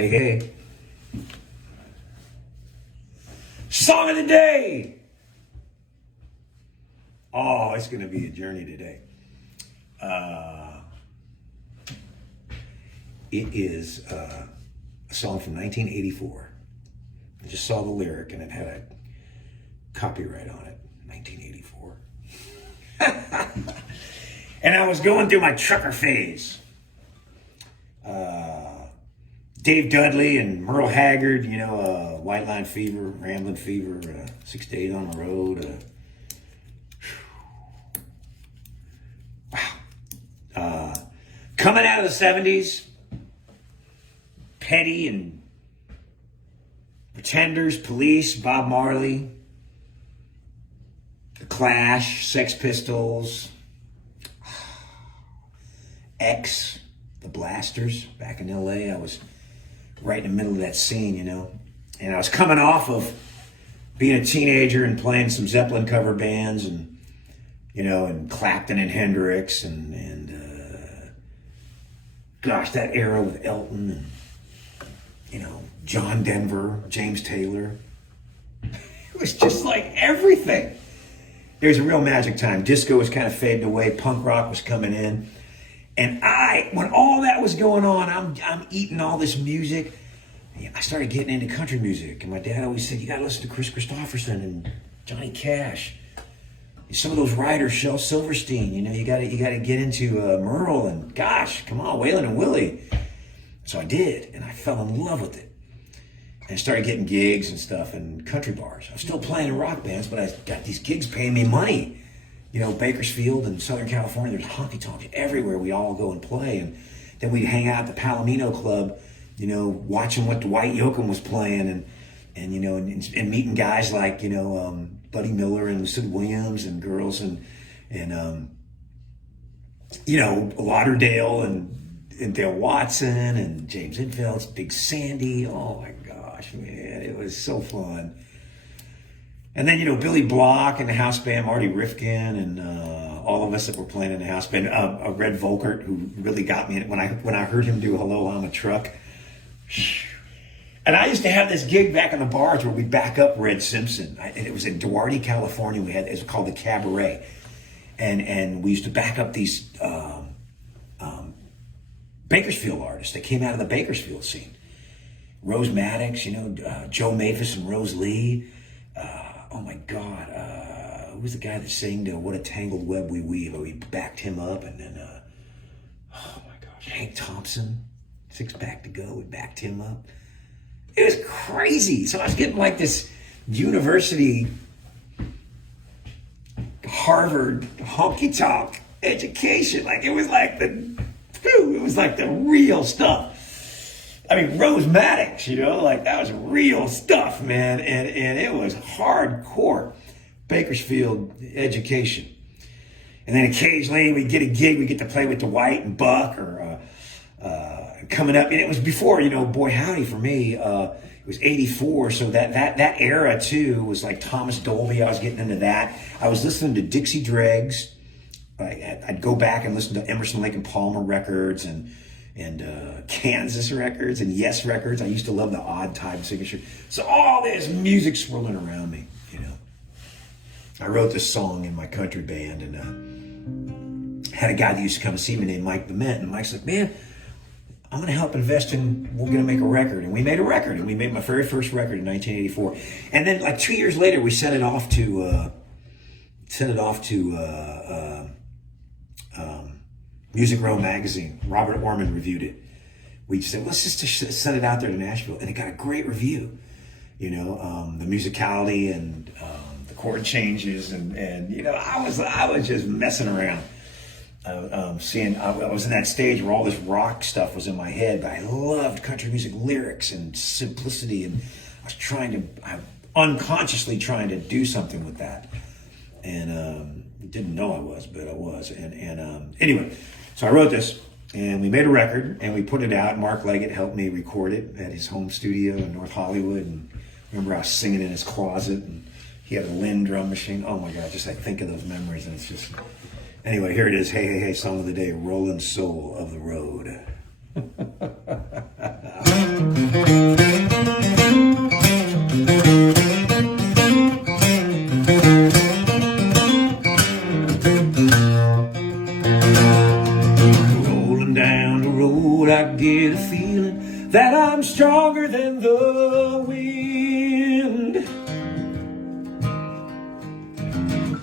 Hey, hey. Song of the day. Oh, it's going to be a journey today. It is a song from 1984. I just saw the lyric and it had a copyright on it, 1984. And I was going through my trucker phase. Dave Dudley and Merle Haggard, you know, White Line Fever, Ramblin' Fever, 6 to 8 on the road. Wow. Coming out of the 70s, Petty and Pretenders, Police, Bob Marley, The Clash, Sex Pistols, X, The Blasters. Back in LA, I was right in the middle of that scene, you know. And I was coming off of being a teenager and playing some Zeppelin cover bands and, you know, and Clapton and Hendrix and gosh, that era with Elton and, you know, John Denver, James Taylor. It was just like everything. It was a real magic time. Disco was kind of fading away. Punk rock was coming in. And when all that was going on, I'm eating all this music. I started getting into country music. And my dad always said, you got to listen to Chris Christopherson and Johnny Cash. Some of those writers, Shel Silverstein, you know, you got to get into Merle and gosh, come on, Waylon and Willie. So I did, and I fell in love with it. And I started getting gigs and stuff in country bars. I was still playing in rock bands, but I got these gigs paying me money. You know, Bakersfield and Southern California, there's honky-tonks everywhere. We all go and play. And then we'd hang out at the Palomino Club, you know, watching what Dwight Yoakam was playing and you know, and meeting guys like, you know, Buddy Miller and Sid Williams and girls and you know, Lauderdale and Dale Watson and James Infeld's Big Sandy. Oh my gosh, man, it was so fun. And then, you know, Billy Block and the house band, Marty Rifkin and all of us that were playing in the house band. Red Volkert, who really got me when I heard him do Hello, I'm a Truck. And I used to have this gig back in the bars where we'd back up Red Simpson. And it was in Duarte, California. It was called the Cabaret. And we used to back up these Bakersfield artists that came out of the Bakersfield scene. Rose Maddox, you know, Joe Maphis and Rose Lee. Oh my God, who was the guy that sang What a Tangled Web We Weave? We backed him up. And then, oh my gosh, Hank Thompson, 6 Pack to Go, we backed him up. It was crazy. So I was getting like this university, Harvard honky-tonk education. Like it was like the real stuff. I mean, Rose Maddox, you know, like that was real stuff, man. And it was hardcore Bakersfield education. And then occasionally we get a gig, we get to play with Dwight and Buck or coming up. And it was before, you know, boy howdy for me, it was 84. So that era too was like Thomas Dolby. I was getting into that. I was listening to Dixie Dregs. I'd go back and listen to Emerson, Lake and Palmer records and Kansas records and Yes records. I used to love the Odd Time signature. So all this music swirling around me, you know. I wrote this song in my country band and had a guy that used to come see me named Mike Bement. And Mike's like, man, I'm going to help invest in, we're going to make a record. And we made a record. And we made my very first record in 1984. And then like 2 years later, we sent it off to Music Row magazine. Robert Orman reviewed it. We said, let's just send it out there to Nashville. And it got a great review. You know, the musicality and the chord changes. And you know, I was just messing around. I was in that stage where all this rock stuff was in my head, but I loved country music lyrics and simplicity. And I was unconsciously trying to do something with that. And didn't know I was, but I was. And anyway, so I wrote this and we made a record and we put it out. Mark Leggett helped me record it at his home studio in North Hollywood. And remember I was singing in his closet and he had a Lynn drum machine. Oh my God, just I think of those memories and it's just, anyway, here it is. Hey, hey, hey, song of the day, Rollin Soul of the Road. Rolling down the road, I get a feeling that I'm stronger than the wind,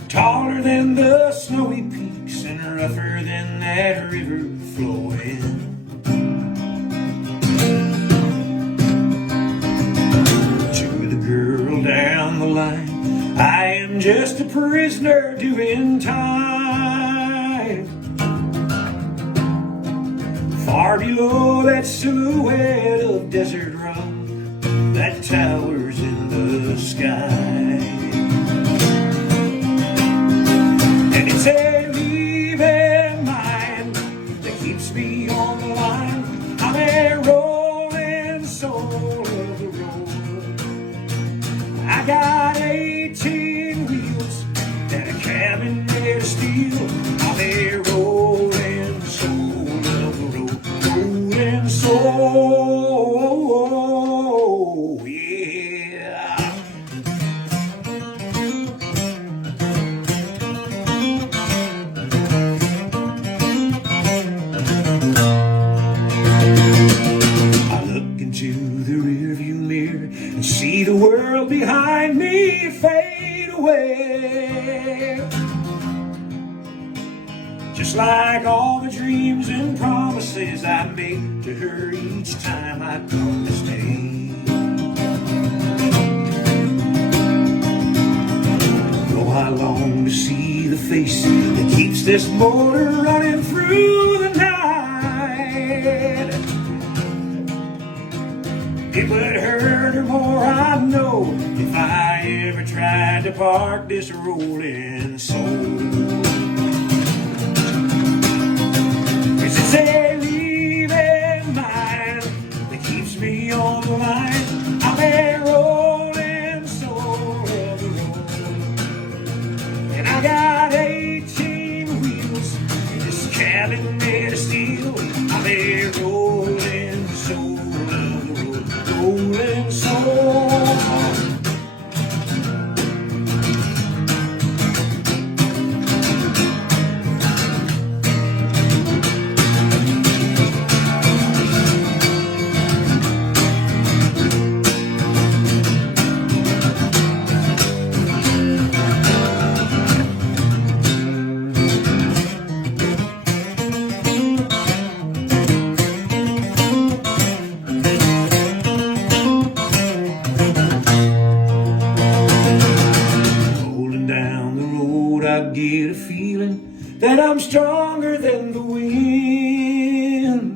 taller than the snowy peaks, and rougher than that river flowing. To the girl down the line, I am just a prisoner doing time, far below that silhouette of desert rock that towers in the sky. And it's a leaving mind that keeps me on the line. I'm a rolling soul of the road. I got 18 wheels and a cabin made of steel. I'm a rolling soul of the road. Rolling soul, yeah. I look into the rearview mirror and see the world behind me fade away, just like all the dreams and promises I made to her each time I come to stay. Oh, I long to see the face that keeps this motor running through the night. It would hurt her more, I know, if I ever tried to park this rolling soul. It's a leaving mind that keeps me on the line. I'm a rolling soul of the road, and I got 18 wheels in this cabin made of steel. I'm a rolling soul of the road, rolling soul. I get a feeling that I'm stronger than the wind,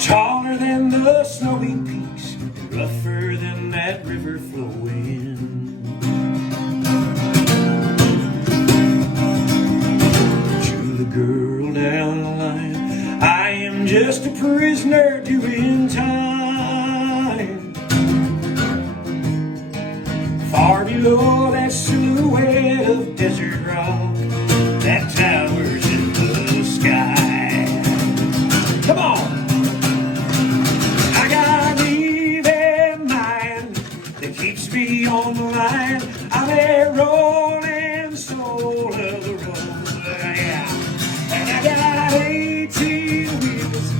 taller than the snowy peaks, rougher than that river flowing. To the girl down the line, I am just a prisoner doing time, far below that silhouette of desert rock that towers in the sky. Come on! I got a leaving mind that keeps me on the line. I'm a rolling soul of the road, yeah. And I got 18 wheels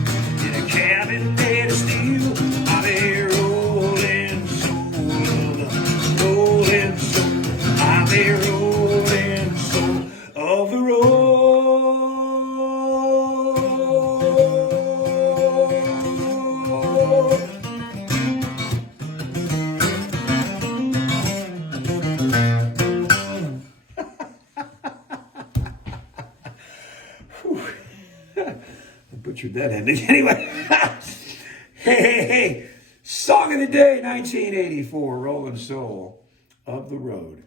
in a cabin made of steel. I'm a rolling soul of the rolling soul. I'm a rolling soul of the road. I butchered that ending. Anyway, hey, song of the day, 1984, Rollin Soul of the Road.